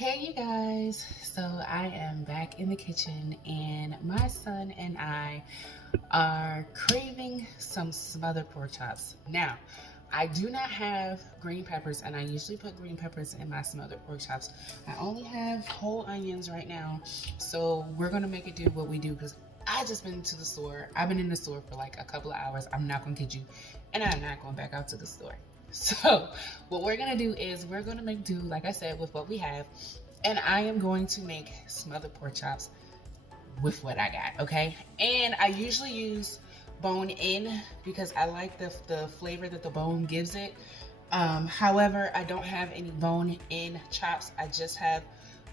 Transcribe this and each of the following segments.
Hey you guys, so I am back in the kitchen and my son and I are craving some smothered pork chops. Now, I do not have green peppers and I usually put green peppers in my smothered pork chops. I only have whole onions right now, so we're gonna make it do what we do because I just been to the store. I've been in the store for like a couple of hours. I'm not gonna kid you, and I'm not going back out to the store. So what we're gonna do is we're gonna make do, like I said, with what we have, and I am going to make smothered pork chops with what I got, okay? And I usually use bone in because I like the flavor that the bone gives it. However, I don't have any bone in chops. I just have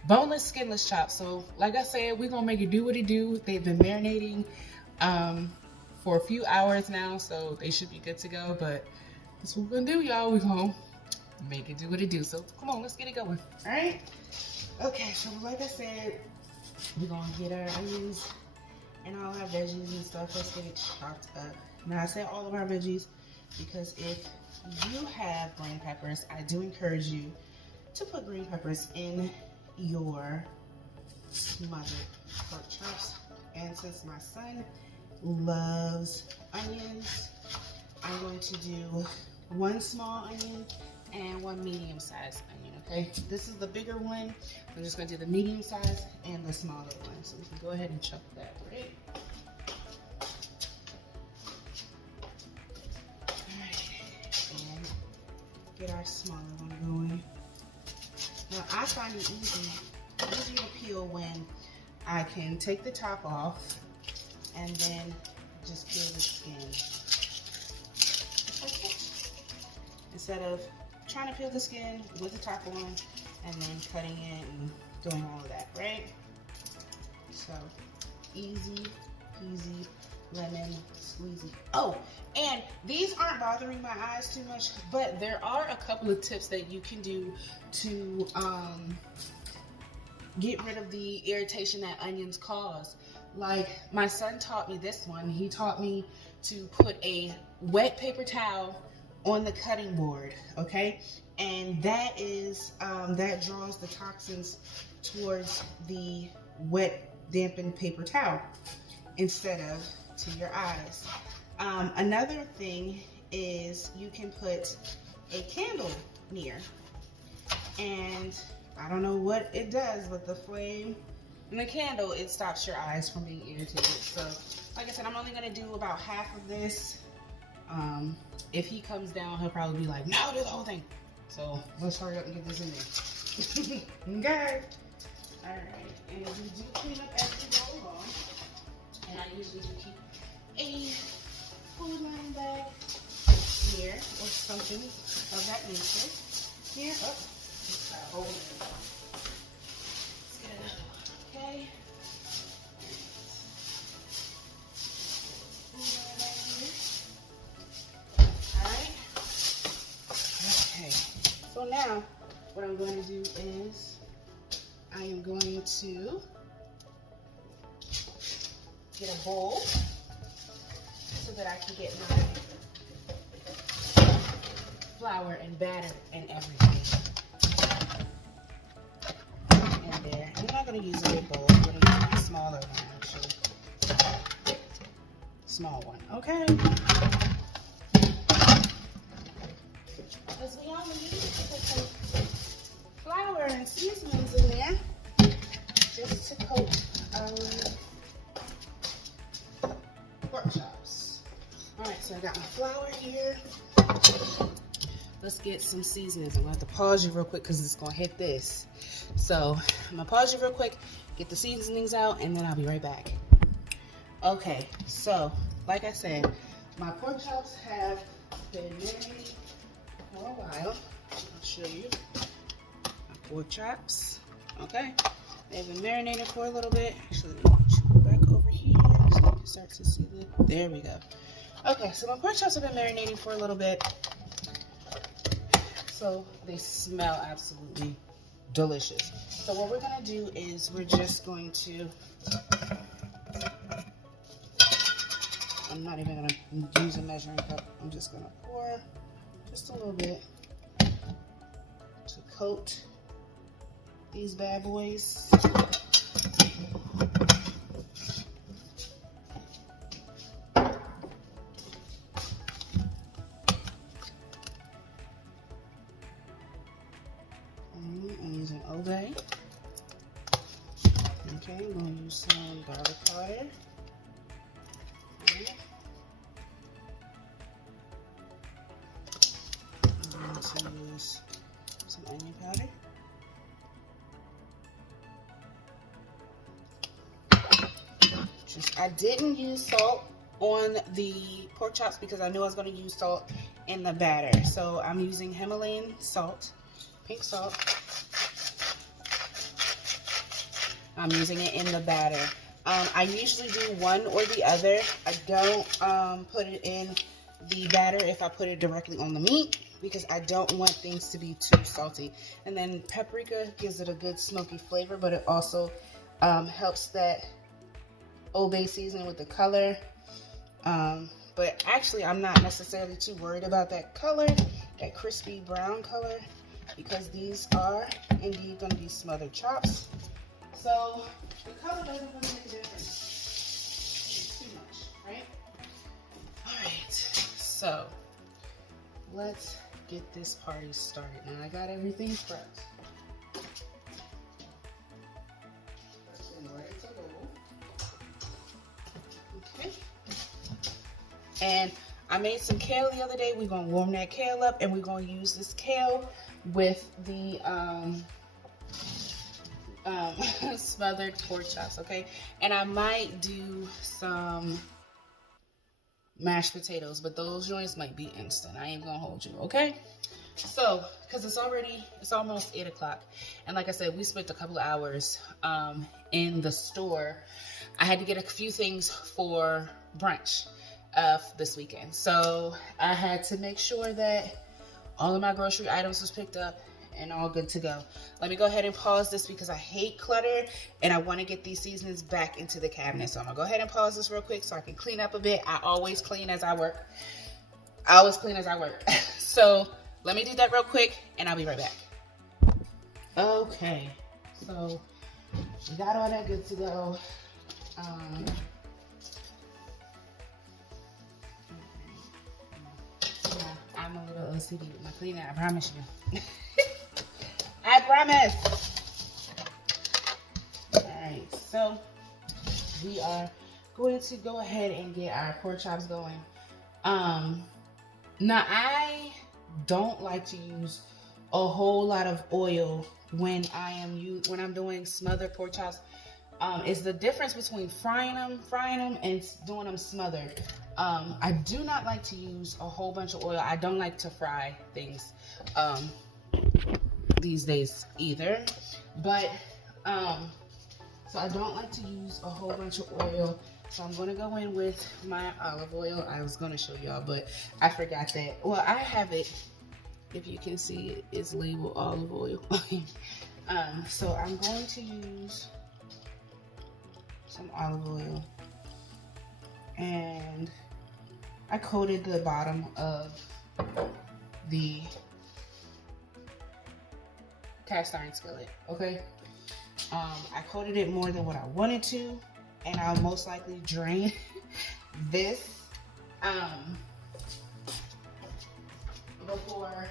boneless, skinless chops. So like I said, we're gonna make it do what it do. They've been marinating for a few hours now, so they should be good to go, but that's what we're gonna do, y'all. We're gonna make it do what it do. So come on, let's get it going. All right. Okay, so like I said, we're gonna get our onions and all our veggies and stuff. Let's get it chopped up. Now I said all of our veggies because if you have green peppers, I do encourage you to put green peppers in your smothered pork chops. And since my son loves onions, I'm going to do one small onion and one medium-sized onion, okay? This is the bigger one. I'm just gonna do the medium size and the smaller one. So we can go ahead and chop that, right? Alright, and get our smaller one going. Now I find it easy to peel when I can take the top off and then just peel the skin. Okay. Instead of trying to peel the skin with the top on and then cutting it and doing all of that, right? So easy peasy lemon squeezy. Oh, and these aren't bothering my eyes too much, but there are a couple of tips that you can do to get rid of the irritation that onions cause. Like my son taught me this one. He taught me to put a wet paper towel on the cutting board, okay? And that is that draws the toxins towards the wet dampened paper towel instead of to your eyes. Another thing is you can put a candle near, and I don't know what it does, but the flame in the candle, it stops your eyes from being irritated. So like I said, I'm only gonna do about half of this. If he comes down, he'll probably be like, no, do the whole thing. So let's hurry up and get this in there. Okay. All right. And we do clean up as we go along. And I usually do keep a food line bag here or something of that nature. Here. Oh, let's get another one. Okay. So now, what I'm going to do is, I am going to get a bowl so that I can get my flour and batter and everything in there. I'm not going to use a big bowl. I'm going to use a smaller one, actually. Small one, okay? Because we only need to put some flour and seasonings in there just to coat our pork chops. Alright, so I got my flour here. Let's get some seasonings. I'm going to have to pause you real quick because it's going to hit this. So I'm going to pause you real quick, get the seasonings out, and then I'll be right back. Okay, so like I said, my pork chops have been marinated for a while. I'll show you my pork chops. Okay, they've been marinated for a little bit. Actually, let me go back over here so you can start to see the. There we go. Okay, so my pork chops have been marinating for a little bit, so they smell absolutely delicious. So what we're gonna do is we're just going to. I'm not even gonna use a measuring cup. I'm just gonna pour just a little bit to coat these bad boys. I'm using Obey. Okay, I'm going to use some garlic powder. Okay. I'm going to use some onion powder. I didn't use salt on the pork chops because I knew I was going to use salt in the batter. So I'm using Himalayan salt, pink salt. I'm using it in the batter. I usually do one or the other. I don't put it in the batter if I put it directly on the meat because I don't want things to be too salty. And then paprika gives it a good smoky flavor, but it also helps that Obey seasoning with the color. But actually I'm not necessarily too worried about that color, that crispy brown color, because these are indeed going to be smothered chops. So the color doesn't really make a difference too much, right? Alright, so let's get this party started. Now I got everything prepped. Okay. And I made some kale the other day. We're going to warm that kale up, and we're going to use this kale with the smothered pork chops, okay? And I might do some mashed potatoes, but those joints might be instant. I ain't gonna hold you, okay? So, because it's almost 8 o'clock, and like I said, we spent a couple of hours in the store. I had to get a few things for brunch this weekend, so I had to make sure that all of my grocery items was picked up and all good to go. Let me go ahead and pause this because I hate clutter and I want to get these seasonings back into the cabinet. So I'm gonna go ahead and pause this real quick so I can clean up a bit. I always clean as I work. So let me do that real quick and I'll be right back. Okay, so we got all that good to go. Yeah, I'm a little OCD with my cleaning, I promise you. I promise. Alright, so we are going to go ahead and get our pork chops going. Now I don't like to use a whole lot of oil when I'm doing smothered pork chops. It's the difference between frying them and doing them smothered. I do not like to use a whole bunch of oil. I don't like to fry things these days either, but so I don't like to use a whole bunch of oil. So I'm going to go in with my olive oil. I was going to show y'all, but I forgot that. Well, I have it, if you can see it, it's labeled olive oil. So I'm going to use some olive oil, and I coated the bottom of the cast iron skillet, okay? I coated it more than what I wanted to, and I'll most likely drain this before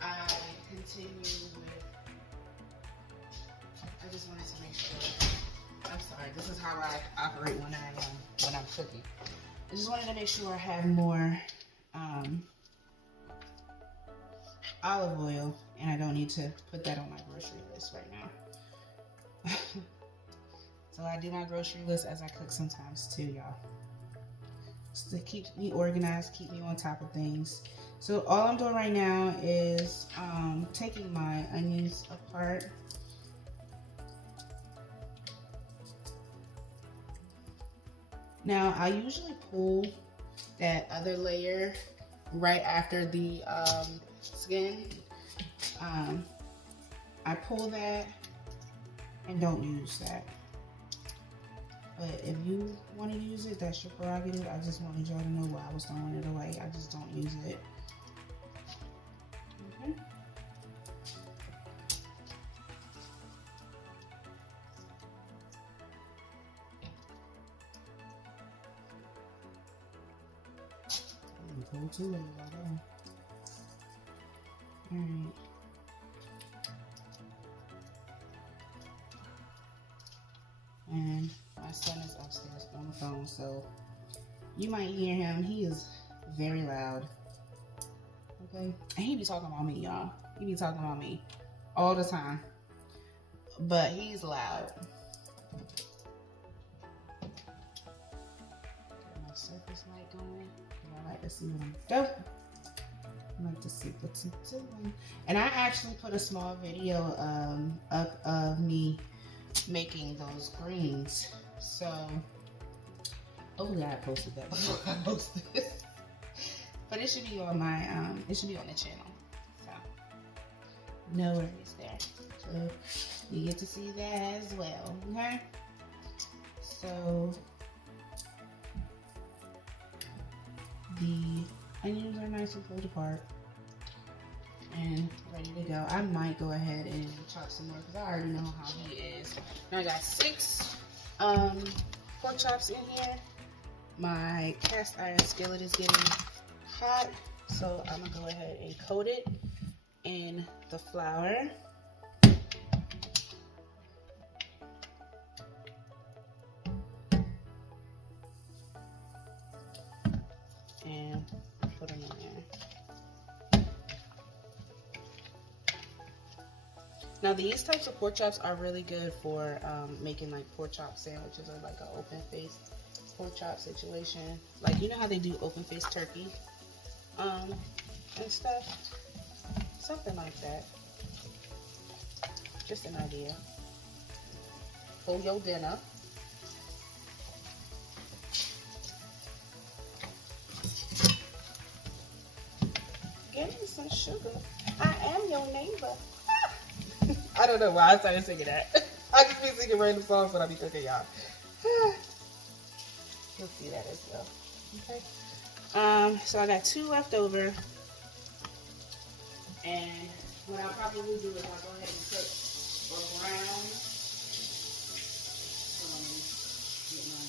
I continue with. I just wanted to make sure. I'm sorry, this is how I operate when I'm cooking. I just wanted to make sure I have more olive oil, and I don't need to put that on my grocery list right now. So I do my grocery list as I cook sometimes too, y'all. Just to keep me organized, keep me on top of things. So all I'm doing right now is taking my onions apart. Now I usually pull that other layer right after the skin. I pull that and don't use that. But if you want to use it, that's your prerogative. I just wanted y'all to know why I was throwing it away. I just don't use it. Okay. pull two of them. Alright. And my son is upstairs on the phone, so you might hear him. He is very loud. Okay? And he be talking about me, y'all. He be talking about me all the time. But he's loud. Got my surface light going. I like to see what I'm doing. I like to see what I'm doing. And I actually put a small video up of me making those greens. So hopefully I posted that before I posted this. But it should be on my it should be on the channel. So no worries there. So you get to see that as well. Okay. So the onions are nice and pulled apart and ready to go. I might go ahead and chop some more because I already know how he is. Now I got 6 pork chops in here. My cast iron skillet is getting hot, so I'm gonna go ahead and coat it in the flour. And put them in there. Now these types of pork chops are really good for making like pork chop sandwiches or like an open face pork chop situation. Like, you know how they do open face turkey and stuff? Something like that. Just an idea. For your dinner. Give me some sugar. I am your neighbor. I don't know why I started singing that. I just be singing random songs when I be cooking, y'all. You'll see that as well. Okay. So I got 2 left over. And what I'll probably do is I'll go ahead and cook or brown. Get my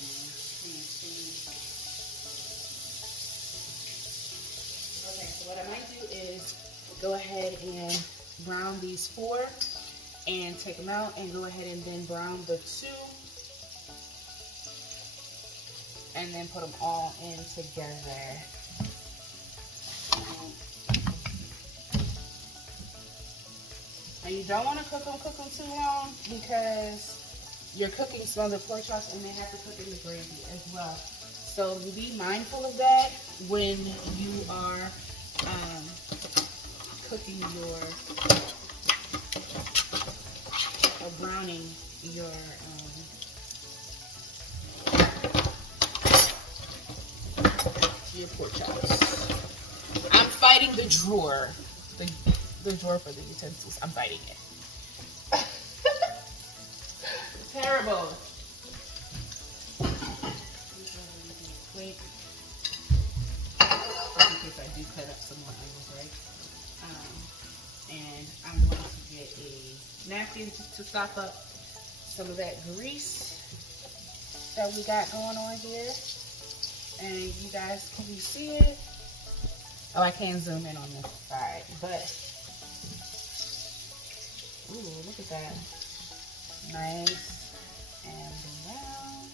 pan steamed. Okay, so what I might do is go ahead and brown these 4 and take them out and go ahead and then brown the 2 and then put them all in together. And you don't want to cook them too long because you're cooking smothered pork chops and they have to cook in the gravy as well. So be mindful of that when you are cooking your or browning your pork chops. I'm fighting the drawer. The drawer for the utensils. I'm fighting it. Terrible. Wait. In case I do cut up some more onions, right? And I'm going to get a napkin just to sop up some of that grease that we got going on here. And you guys, can you see it? Oh, I can't zoom in on this side, but ooh, look at that. Nice and brown.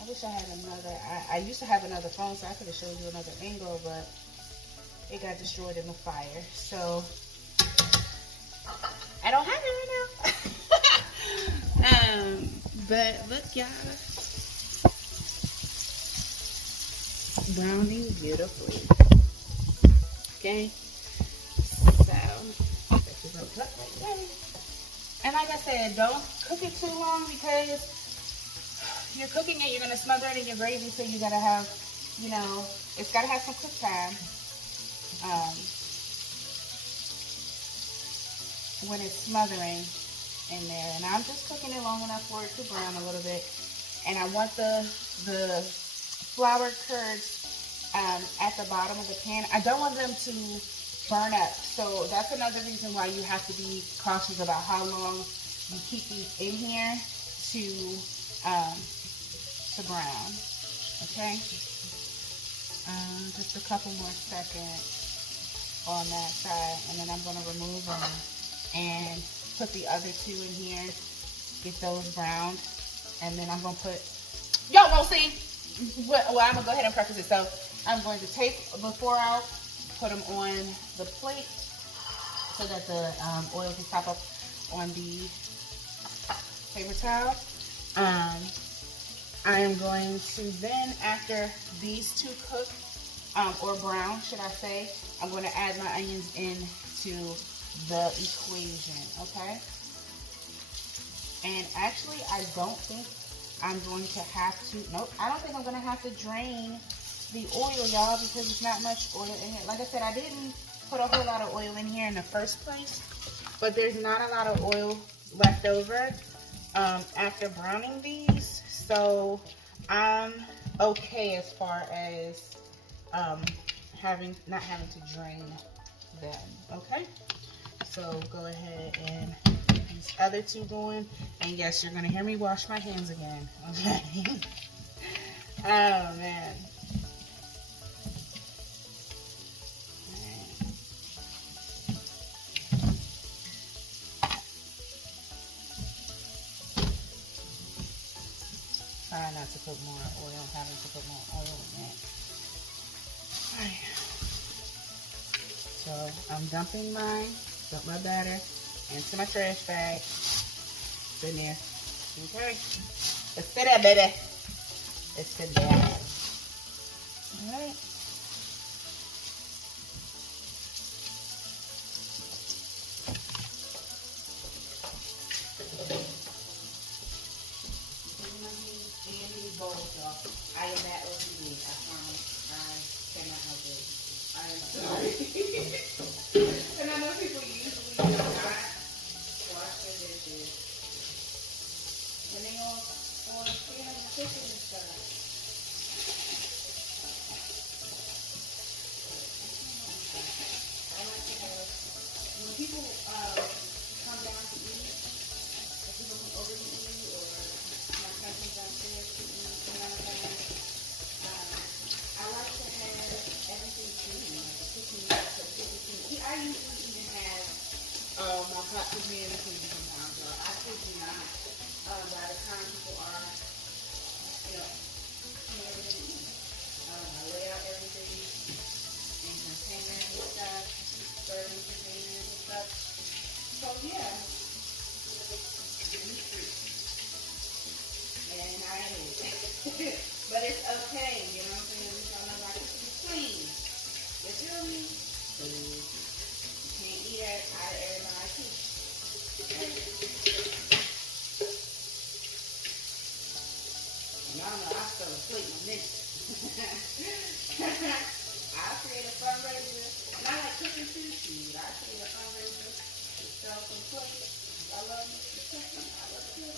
I wish I had another, I used to have another phone, so I could have showed you another angle, but it got destroyed in the fire. So I don't have it right now. But look, y'all. Browning beautifully. Okay, so this is a cut right there. And like I said, don't cook it too long because you're cooking it, you're gonna smother it in your gravy, so you gotta have, you know, it's gotta have some cook time. When it's smothering in there, and I'm just cooking it long enough for it to brown a little bit, and I want the flour curds at the bottom of the pan. I don't want them to burn up, so that's another reason why you have to be cautious about how long you keep these in here to brown. Okay. Just a couple more seconds on that side, and then I'm gonna remove them and put the other two in here, get those browned, and then I'm gonna put, y'all won't see, well, I'm gonna go ahead and preface it. So I'm going to take the 4 out, put them on the plate so that the oil can pop up on the paper towel. I am going to then, after these two cook, or brown, should I say, I'm going to add my onions into the equation, okay? And actually, I don't think I'm going to have to, nope, I don't think I'm going to have to drain the oil, y'all, because it's not much oil in here. Like I said, I didn't put a whole lot of oil in here in the first place, but there's not a lot of oil left over after browning these, so I'm okay as far as not having to drain them, okay? So go ahead and get these other two going, and yes, you're gonna hear me wash my hands again, okay? Oh man. Try not to put more oil, having to put more oil in it. Alright. So I'm dumping dump my batter into my trash bag. It's in there. Okay. It's in there, baby. It's in there. Alright. I am that OCD. I promise. I cannot help it. I am sorry. And I know people usually do not wash their dishes. And they all clean up the kitchen and stuff. I like to have, when people come down to eat, or people come over to eat, or my cousins downstairs to eat, I like to have everything clean, like the kitchen clean. I usually even have my pots and pans clean sometimes, so I kid you not. By the time people are, ready to eat, I lay out everything in containers and stuff, serving containers and stuff. So yeah, and I hate it. But it's okay, you know what I'm saying? At least I know my kitchen is clean. You feel me? So you can't eat out of everybody's kitchen. And y'all know I fell asleep in this. I create a fundraiser, and I like cooking too, shoot. I create a fundraiser to sell some plates. I love the cooking. I love cooking.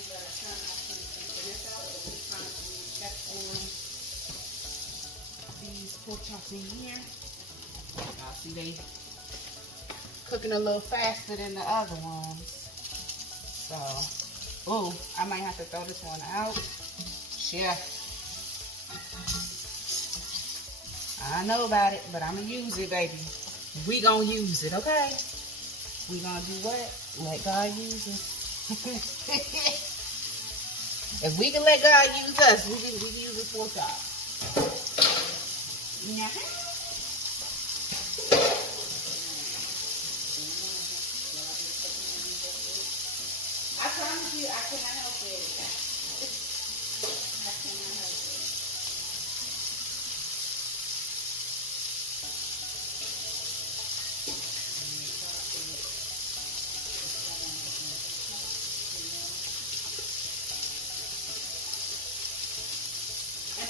By the time I finish this out, it'll be time to check on these pork chops in here. Y'all see they cooking a little faster than the other ones. So, oh, I might have to throw this one out. Shit. I know about it, but I'm gonna use it, baby. We gonna use it, okay? We gonna do what? Let God use us. If we can let God use us, we can use it for God. Yeah. I promise you, I cannot help it. I cannot help it.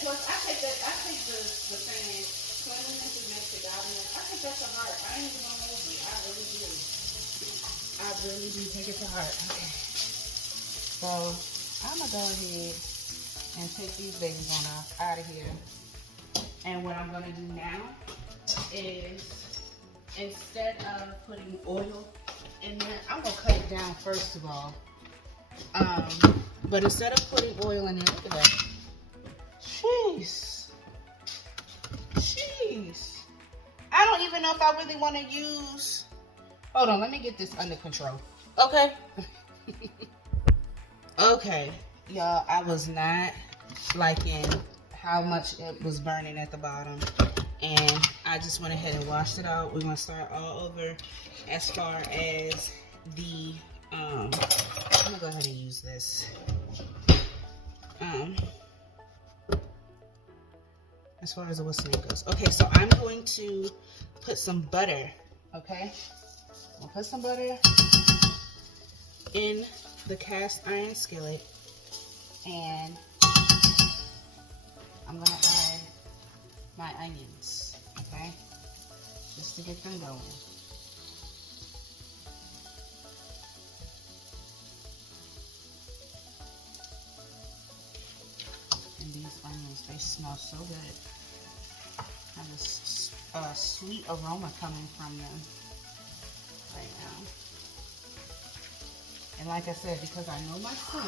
Plus, I take the saying, cleanliness is next to godliness. I take that to heart. I ain't even gonna hold you. I really do. I really do take it to heart. Okay. So, I'm gonna go ahead and take these babies on out of here. And what I'm gonna do now is, instead of putting oil in there, I'm gonna cut it down first of all. But instead of putting oil in there, look at that. Jeez. Jeez. I don't even know if I really want to use... Hold on, let me get this under control. Okay. Okay. Y'all, I was not liking how much it was burning at the bottom. And I just went ahead and washed it out. We're going to start all over as far as the... I'm going to go ahead and use this. As far as the whistling goes. Okay, so I'm going to put some butter, okay? I'll put some butter in the cast iron skillet, and I'm gonna add my onions, okay? Just to get them going. And these onions, they smell so good. Have a sweet aroma coming from them right now. And like I said, because I know my son,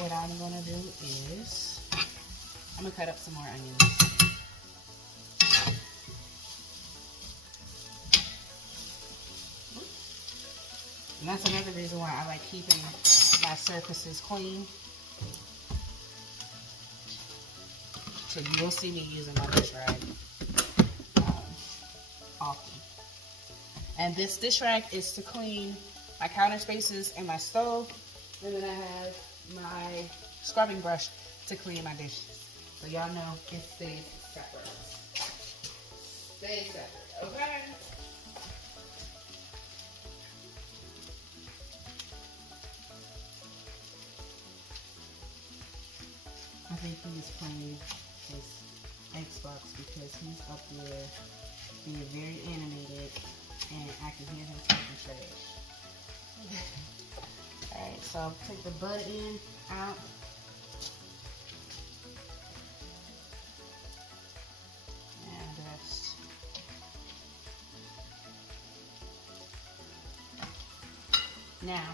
what I'm gonna do is I'm gonna cut up some more onions. And that's another reason why I like keeping my surfaces clean. So you'll see me using my dish rag often. And this dish rag is to clean my counter spaces and my stove. And then I have my scrubbing brush to clean my dishes. So y'all know it stays separate. Stay separate, okay? I think he's playing his Xbox because he's up there being very animated and I can hear him talking trash. Alright, so I'll take the butter out. And the rest. Now,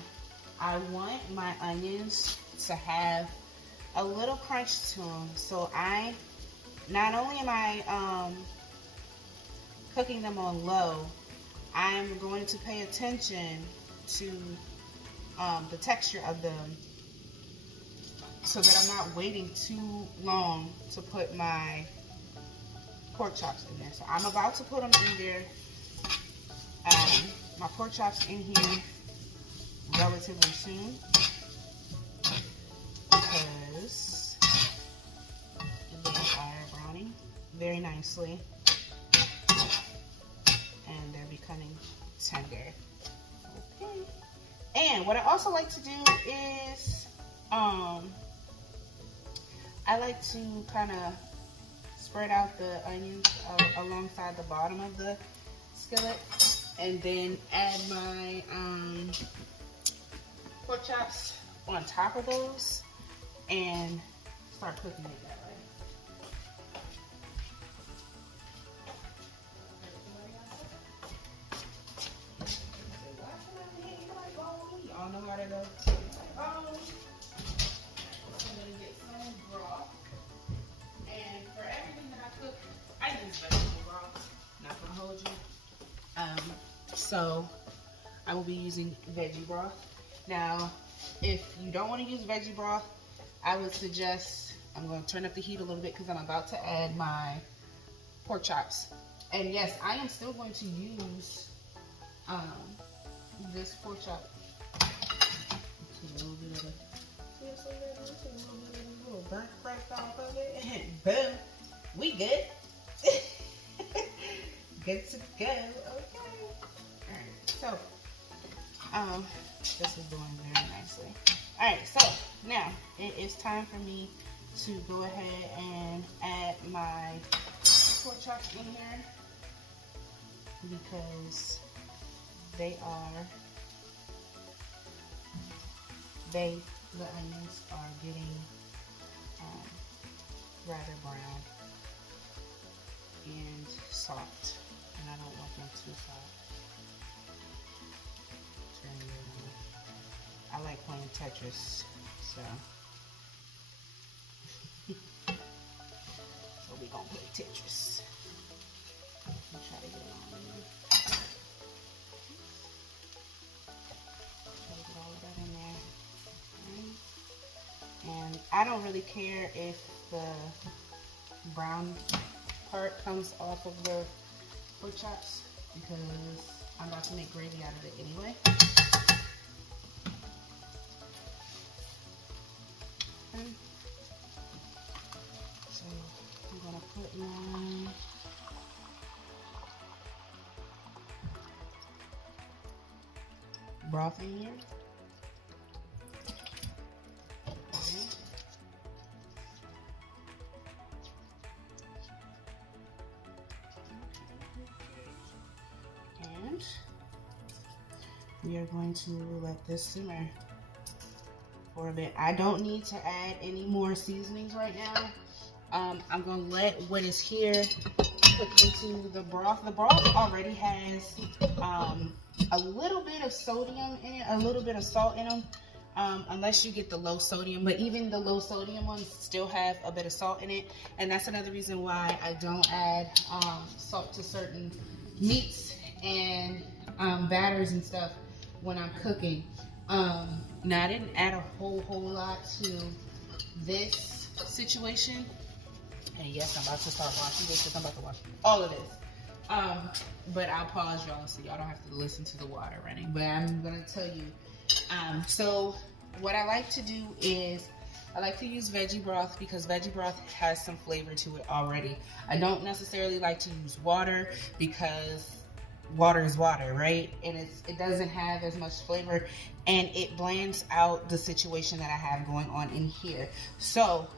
I want my onions to have a little crunch to them, so not only am I cooking them on low, I'm going to pay attention to the texture of them so that I'm not waiting too long to put my pork chops in there. So I'm about to put them in there, my pork chops in here relatively soon, because they are browning very nicely and they're becoming tender. Okay. And what I also like to do is I like to kind of spread out the onions alongside the bottom of the skillet and then add my pork chops on top of those and start cooking it that way. Y'all know how to go. I'm gonna get some broth, and for everything that I cook, I use vegetable broth. Not gonna hold you. So I will be using veggie broth. Now, if you don't want to use veggie broth, I would suggest, I'm going to turn up the heat a little bit because I'm about to add my pork chops. And yes, I am still going to use this pork chop. A little bit of a little burnt crust off of it. Boom. We good. Good to go. Okay. Alright, so this is doing very nicely. Alright, so now it is time for me to go ahead and add my pork chops in here because the onions are getting rather brown and soft, and I don't want them too soft. I like playing Tetris, so Tetris. I'll try to get it all in there. Try to get all of that in there. Right. And I don't really care if the brown part comes off of the pork chops because I'm about to make gravy out of it anyway. Okay. So I'm gonna put my broth in here. Okay. And we are going to let this simmer for a bit. I don't need to add any more seasonings right now. I'm gonna let what is here cook into the broth. The broth already has a little bit of sodium in it, a little bit of salt in them, unless you get the low sodium, but even the low sodium ones still have a bit of salt in it. And that's another reason why I don't add salt to certain meats and batters and stuff when I'm cooking. Now I didn't add a whole lot to this situation. And yes, I'm about to start washing this because I'm about to wash all of this. But I'll pause y'all so y'all don't have to listen to the water running. But I'm gonna tell you. So what I like to do is I like to use veggie broth because veggie broth has some flavor to it already. I don't necessarily like to use water because water is water, right? And it doesn't have as much flavor and it blands out the situation that I have going on in here. So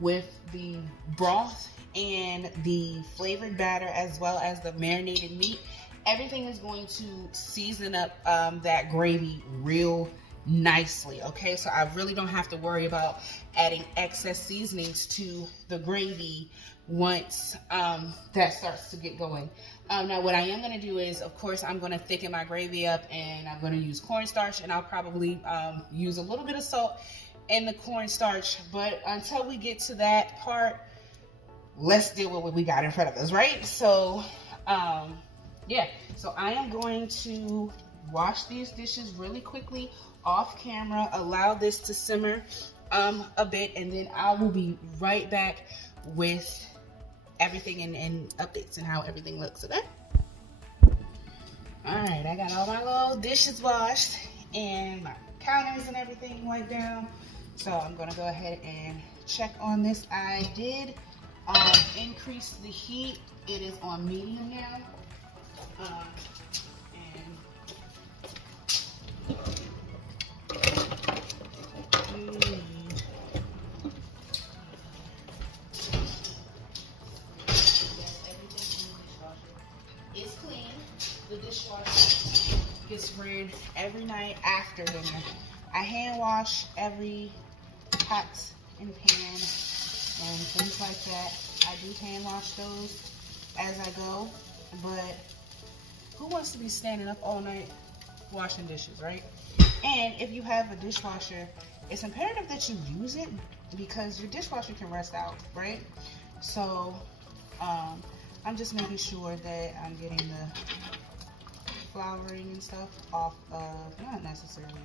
with the broth and the flavored batter as well as the marinated meat, everything is going to season up that gravy real nicely. Okay, so I really don't have to worry about adding excess seasonings to the gravy once that starts to get going. Now what I am going to do is, of course, I'm going to thicken my gravy up and I'm going to use cornstarch, and I'll probably use a little bit of salt in the cornstarch. But until we get to that part, let's deal with what we got in front of us, right? So yeah, so I am going to wash these dishes really quickly off camera, allow this to simmer a bit, and then I will be right back with everything and updates and how everything looks. Okay. All right, I got all my little dishes washed and my counters and everything wiped down. So I'm gonna go ahead and check on this. I did increase the heat. It is on medium now. It's clean. The dishwasher gets rid every night after dinner. I hand wash every pot and pan and things like that. I do hand wash those as I go, but who wants to be standing up all night washing dishes, right? And if you have a dishwasher, it's imperative that you use it because your dishwasher can rust out, right? So I'm just making sure that I'm getting the flouring and stuff off of, not necessarily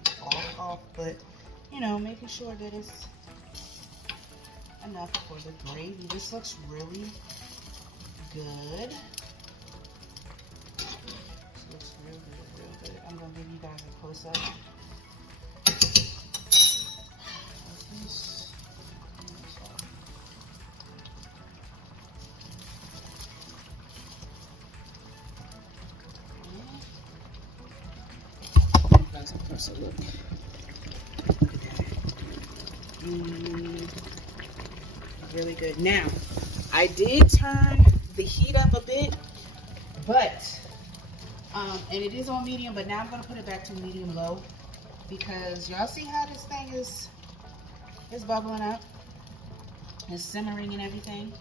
off, but you know, making sure that it's enough for the gravy. This looks really good. This looks real good. I'm gonna give you guys a close up. Guys, a closer look. Really good. Now, I did turn the heat up a bit, but and it is on medium, but now I'm gonna put it back to medium low because y'all see how this thing is bubbling up, it's simmering and everything.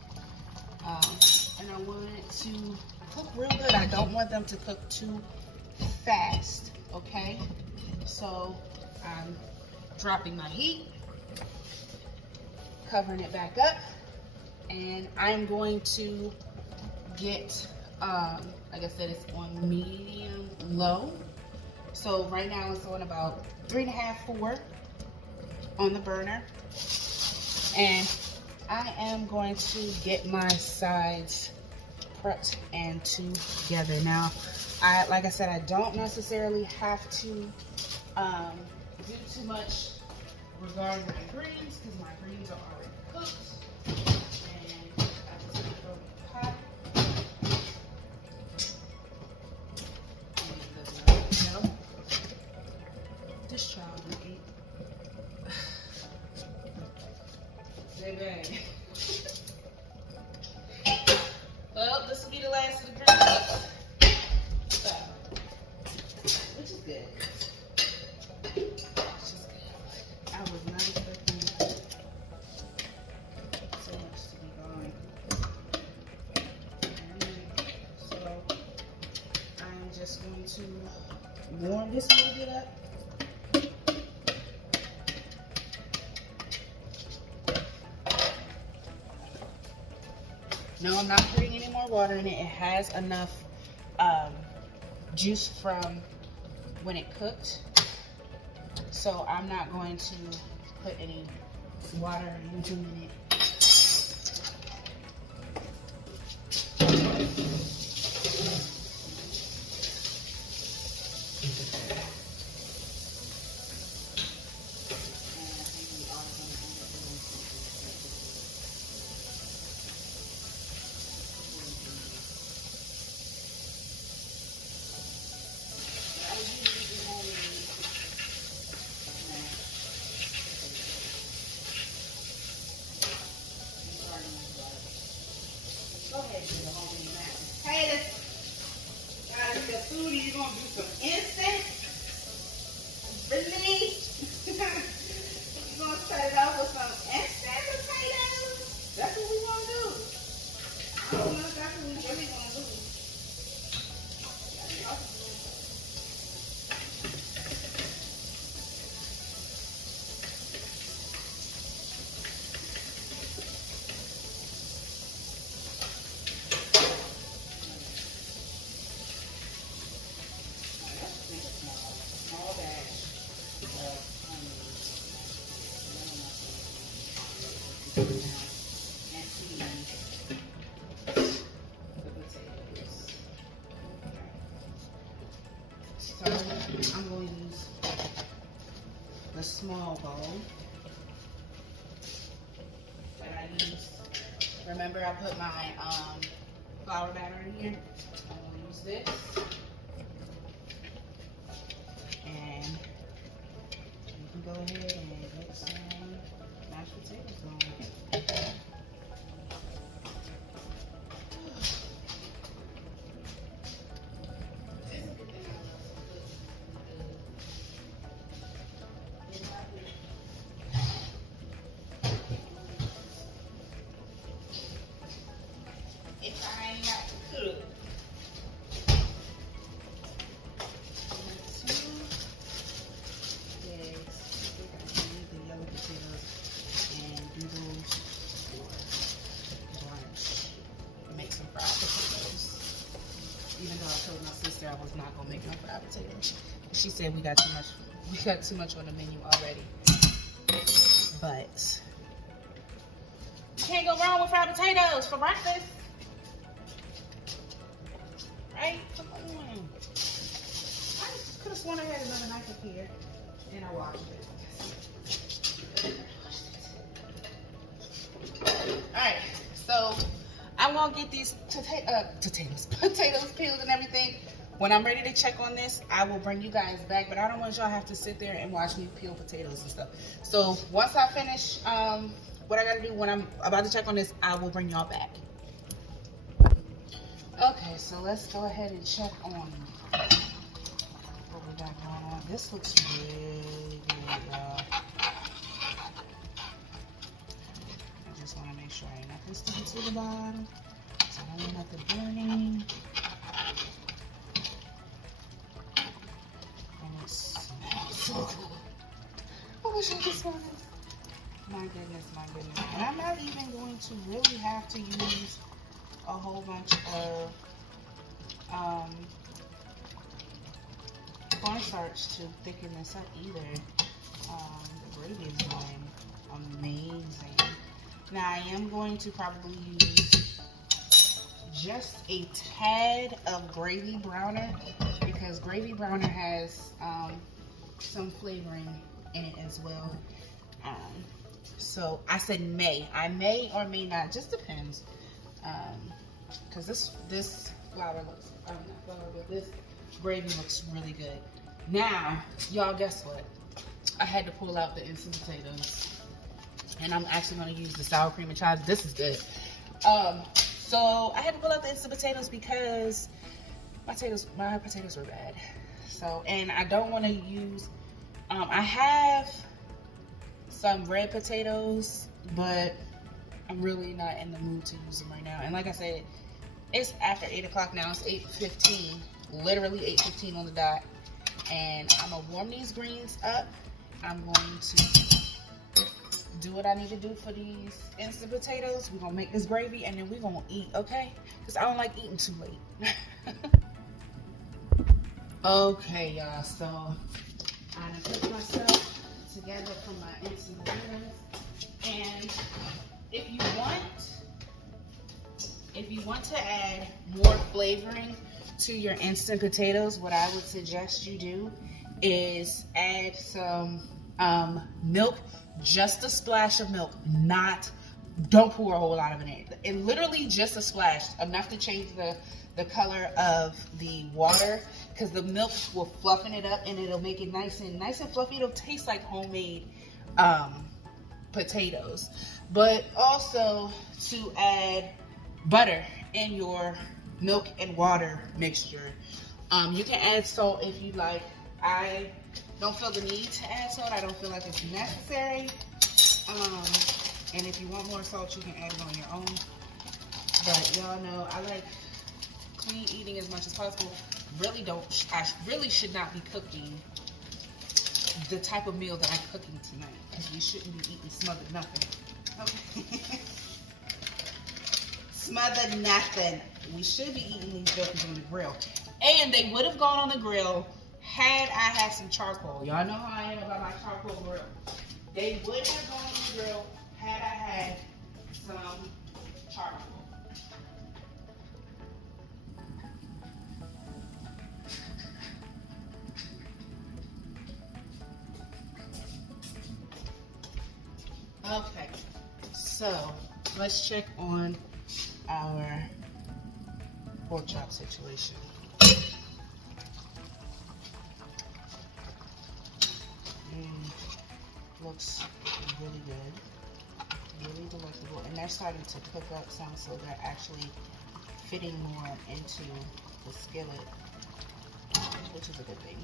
And I want it to cook real good. I don't want them to cook too fast. Okay, so I'm dropping my heat, covering it back up, And I'm going to get, like I said, it's on medium low. So right now it's on about 3.5, 4 on the burner. And I am going to get my sides prepped and together. Now, like I said, I don't necessarily have to do too much regarding my greens because my greens are already cooked. And I just put it over the pot. And this child will eat. Baby. Well, this will be the last of the greens. So, which is good. I was not expecting so much to be gone. So I'm just going to warm this a little bit up. No, I'm not putting any more water in it. It has enough juice from when it cooked. So I'm not going to put any water or anything in it. Food, you're gonna do some instant, really? You're gonna start it off with some instant potatoes? That's what we gonna do. I don't know if that's what we really gonna do. So I'm going to use the small bowl that I used. Remember, I put my flour batter in here. I'm going to use this. And you can go ahead and get some mashed potatoes going. I was not gonna make no fried potatoes. She said we got too much on the menu already. But you can't go wrong with fried potatoes for breakfast. Right? Come on. I could have sworn I had another knife up here and I washed it. Alright, so I'm gonna get these potatoes peeled and everything. When I'm ready to check on this, I will bring you guys back, but I don't want y'all to have to sit there and watch me peel potatoes and stuff. So once I finish what I gotta do, when I'm about to check on this, I will bring y'all back. Okay, so let's go ahead and check on what we got going on. This looks really good, y'all. I just want to make sure ain't nothing sticking to the bottom, so I don't want nothing burning. And it smells so good. I wish I could smell it. My my goodness, my goodness. And I'm not even going to really have to use a whole bunch of cornstarch to thicken this up either. The gravy is going amazing. Now I am going to probably use just a tad of gravy browner because gravy browner has some flavoring in it as well. So I said may. I may or may not, just depends. Because this flour looks, not flour, but this gravy looks really good. Now, y'all, guess what? I had to pull out the instant potatoes, and I'm actually going to use the sour cream and chives. This is good. So I had to pull out the instant potatoes because my potatoes were bad. So, and I don't want to use. I have some red potatoes, but I'm really not in the mood to use them right now. And like I said, it's after 8 o'clock now. It's 8:15, literally 8:15 on the dot. And I'm gonna warm these greens up. I'm going to do what I need to do for these instant potatoes. We're gonna make this gravy and then we're gonna eat, okay? Because I don't like eating too late. Okay, y'all, so I done put myself together for my instant potatoes. And if you want to add more flavoring to your instant potatoes, what I would suggest you do is add some milk, just a splash of milk, don't pour a whole lot of it in. And literally just a splash, enough to change the color of the water, because the milk will fluffen it up and it'll make it nice and fluffy. It'll taste like homemade potatoes. But also to add butter in your milk and water mixture. You can add salt if you like. I don't feel the need to add salt. I don't feel like it's necessary. And if you want more salt, you can add it on your own. But y'all know I like clean eating as much as possible. I really should not be cooking the type of meal that I'm cooking tonight, because we shouldn't be eating smothered nothing. Okay. Smothered nothing. We should be eating these jokers on the grill. And they would have gone on the grill had I had some charcoal. Y'all know how I am about my charcoal grill. They would have gone on the grill had I had some charcoal. Okay, so let's check on our pork chop situation. Looks really good, really delectable, and they're starting to cook up some, so they're actually fitting more into the skillet, which is a good thing.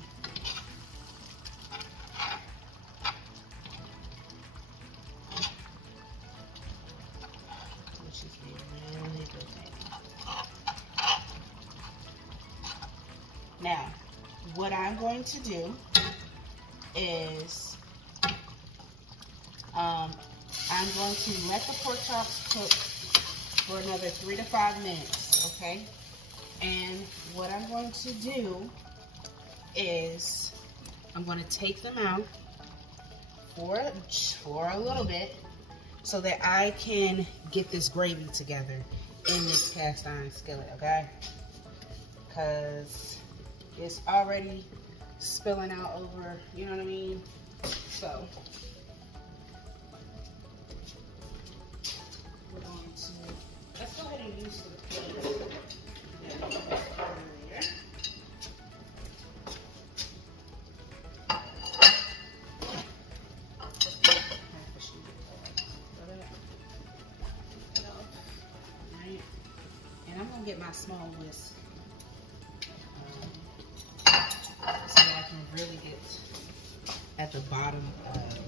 Now, what I'm going to do is I'm going to let the pork chops cook for another 3 to 5 minutes, okay? And what I'm going to do is I'm going to take them out for a little bit so that I can get this gravy together in this cast iron skillet, okay? Because it's already spilling out over, you know what I mean? So we're going to, let's go ahead and use the plate that we used earlier. And I'm gonna get my small whisk so that I can really get at the bottom of the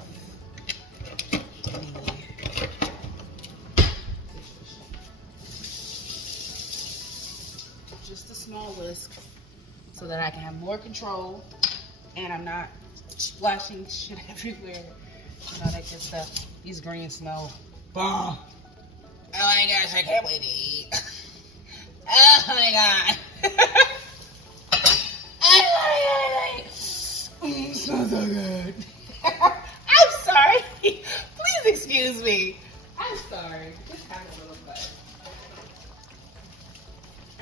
just a small whisk so that I can have more control and I'm not splashing shit everywhere and all that good stuff. These greens smell bomb. Oh my gosh, I can't wait to eat. Oh my god. It smells so good. I'm sorry. Please excuse me. I'm sorry. Just have a little fun.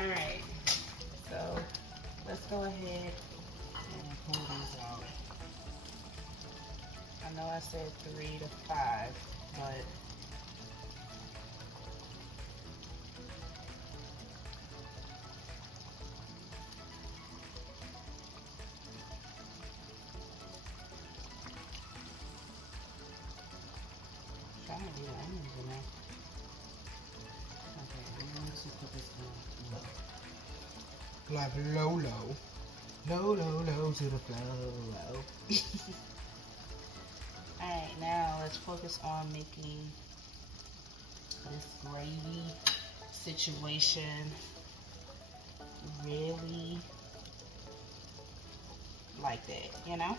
Alright. So let's go ahead and pull these out. I know I said 3 to 5, but trying to do the onions in there. Okay, I'm going to put this on low. Like low, low. Low, low, low to the flow. Alright, now let's focus on making this gravy situation really like that, you know?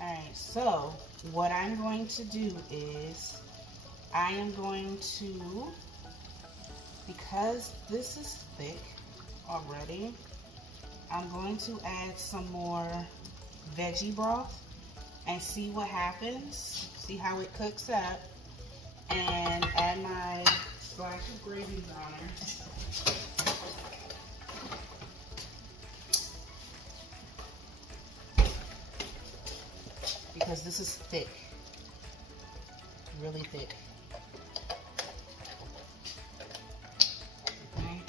Alright, so what I'm going to do is I am going to, because this is thick already, I'm going to add some more veggie broth and see what happens, see how it cooks up, and add my splash of gravy on it. Because this is thick, really thick. Okay,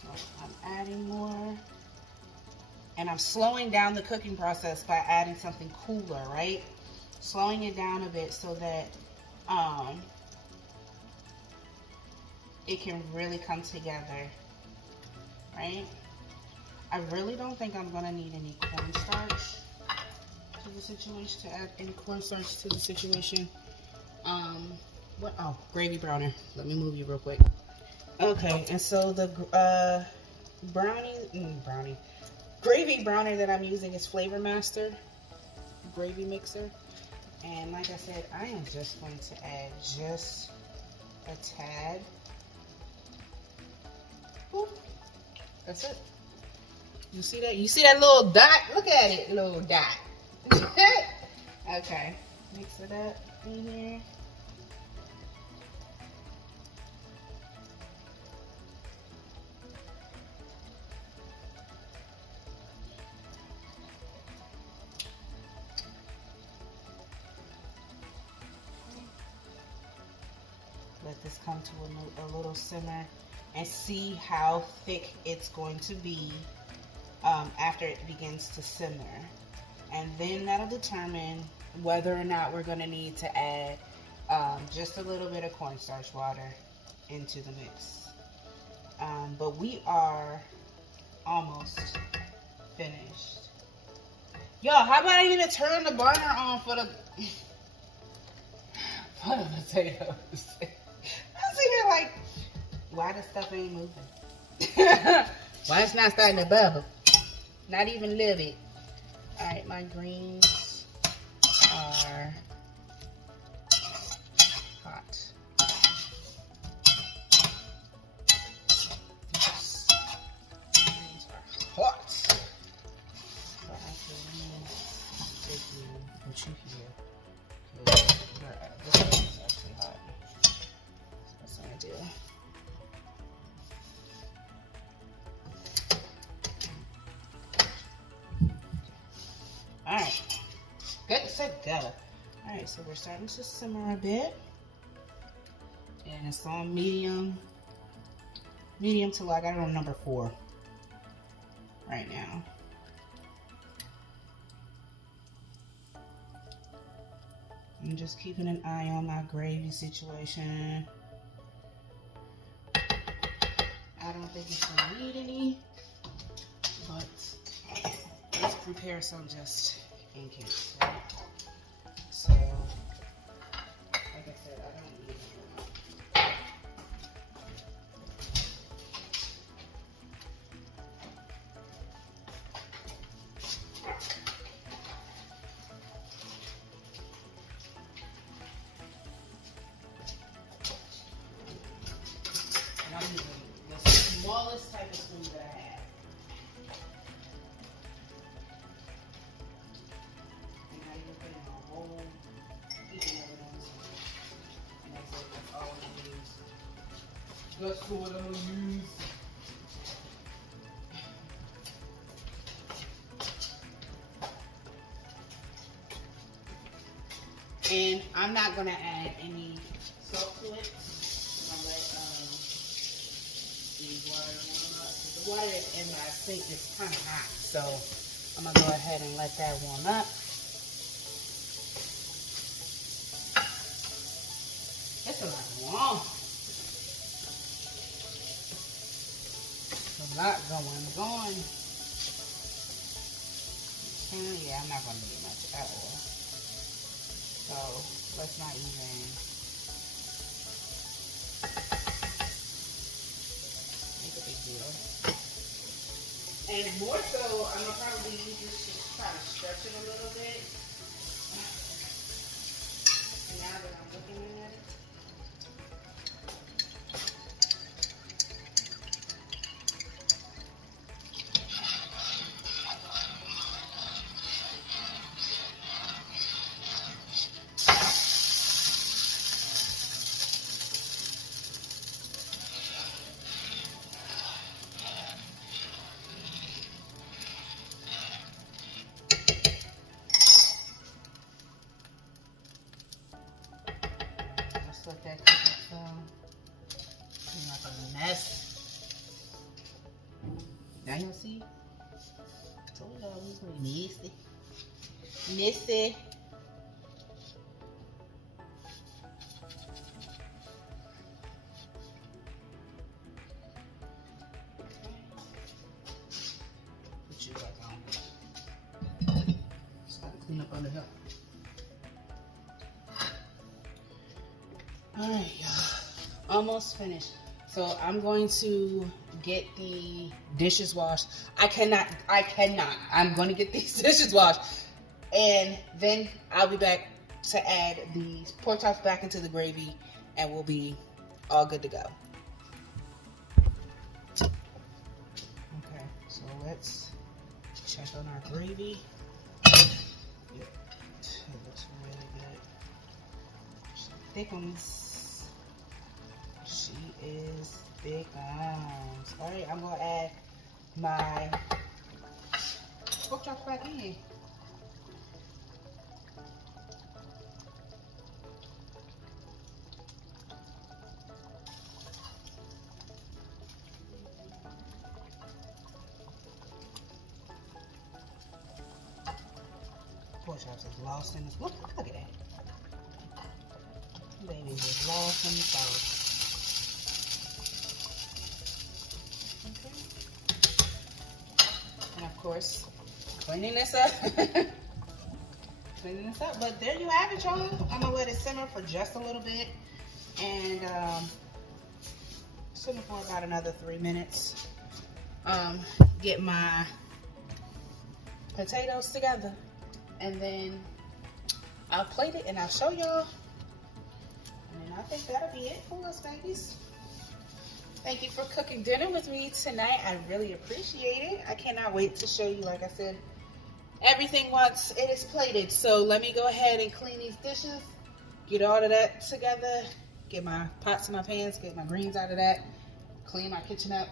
so I'm adding more. And I'm slowing down the cooking process by adding something cooler, right? Slowing it down a bit so that it can really come together, right? I really don't think I'm gonna need any cornstarch to the situation, to add any cornstarch to the situation. What? Oh, gravy browner. Let me move you real quick. Okay, and so the gravy browner that I'm using is Flavor Master gravy mixer. And like I said, I am just going to add just a tad. Boop. That's it. You see that? You see that little dot? Look at it, little dot. Okay, mix it up in here. Let this come to a little simmer and see how thick it's going to be after it begins to simmer. And then that'll determine whether or not we're going to need to add just a little bit of cornstarch water into the mix. But we are almost finished. Yo, how about I even turn the burner on for the potatoes? I'm sitting here like, why the stuff ain't moving? Why it's not starting to bubble? Not even a little bit. Alright, my greens are hot. Greens are hot. So I can give you what you hear. This one is actually hot. That's what I do. Alright, good, set, go. Alright, so we're starting to simmer a bit. And it's on medium to like, I don't know, number 4 right now. I'm just keeping an eye on my gravy situation. I don't think it's gonna need any, but let's prepare some just in case, right? So, like I said, I don't need any. that I have. And not even putting a whole heaping of it on this one. And that's it. That's all I'm gonna use. That's what I'm gonna use. And I'm not gonna add any salt to it. I'm gonna let the water warm up. The water in my sink is kind of hot, so I'm gonna go ahead and let that warm up. It's a lot going on. Yeah, I'm not gonna need much at all. So let's not even make a big deal. And more so, I'm gonna probably use this to try to stretch it a little bit. And now that I'm looking at it, let that cook itself. Clean up a mess. Now you'll see. I told y'all we was gonna be messy. Put you back on. Start to clean up under here. All right, y'all, almost finished. So I'm going to get the dishes washed. I'm going to get these dishes washed, and then I'll be back to add the pork chops back into the gravy, and we'll be all good to go. Okay, so let's check on our gravy. Yep, it looks really good. Some thick ones. She is big arms. All right, I'm gonna add my pork chops back in. Pork chops is lost in this. Look at that. Baby is lost in the sauce. And of course, cleaning this up. But there you have it, y'all. I'm gonna let it simmer for just a little bit, and simmer for about another 3 minutes. Get my potatoes together, and then I'll plate it and I'll show y'all. And I think that'll be it for us, babies. Thank you for cooking dinner with me tonight. I really appreciate it. I cannot wait to show you, like I said, everything once it is plated. So let me go ahead and clean these dishes, get all of that together, get my pots and my pans, get my greens out of that, clean my kitchen up,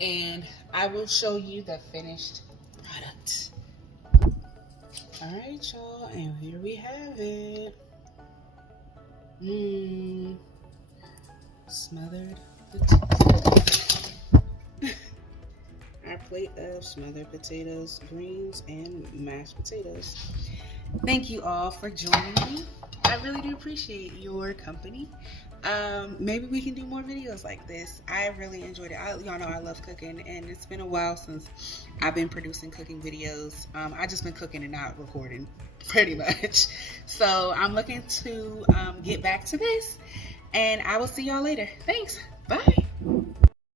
and I will show you the finished product. All right, y'all, and here we have it. Smothered potatoes. Our plate of smothered potatoes, greens, and mashed potatoes. Thank you all for joining me. I really do appreciate your company. Maybe we can do more videos like this. I really enjoyed it. Y'all know I love cooking, and it's been a while since I've been producing cooking videos. I just been cooking and not recording, pretty much. So I'm looking to get back to this, and I will see y'all later. Thanks. Bye.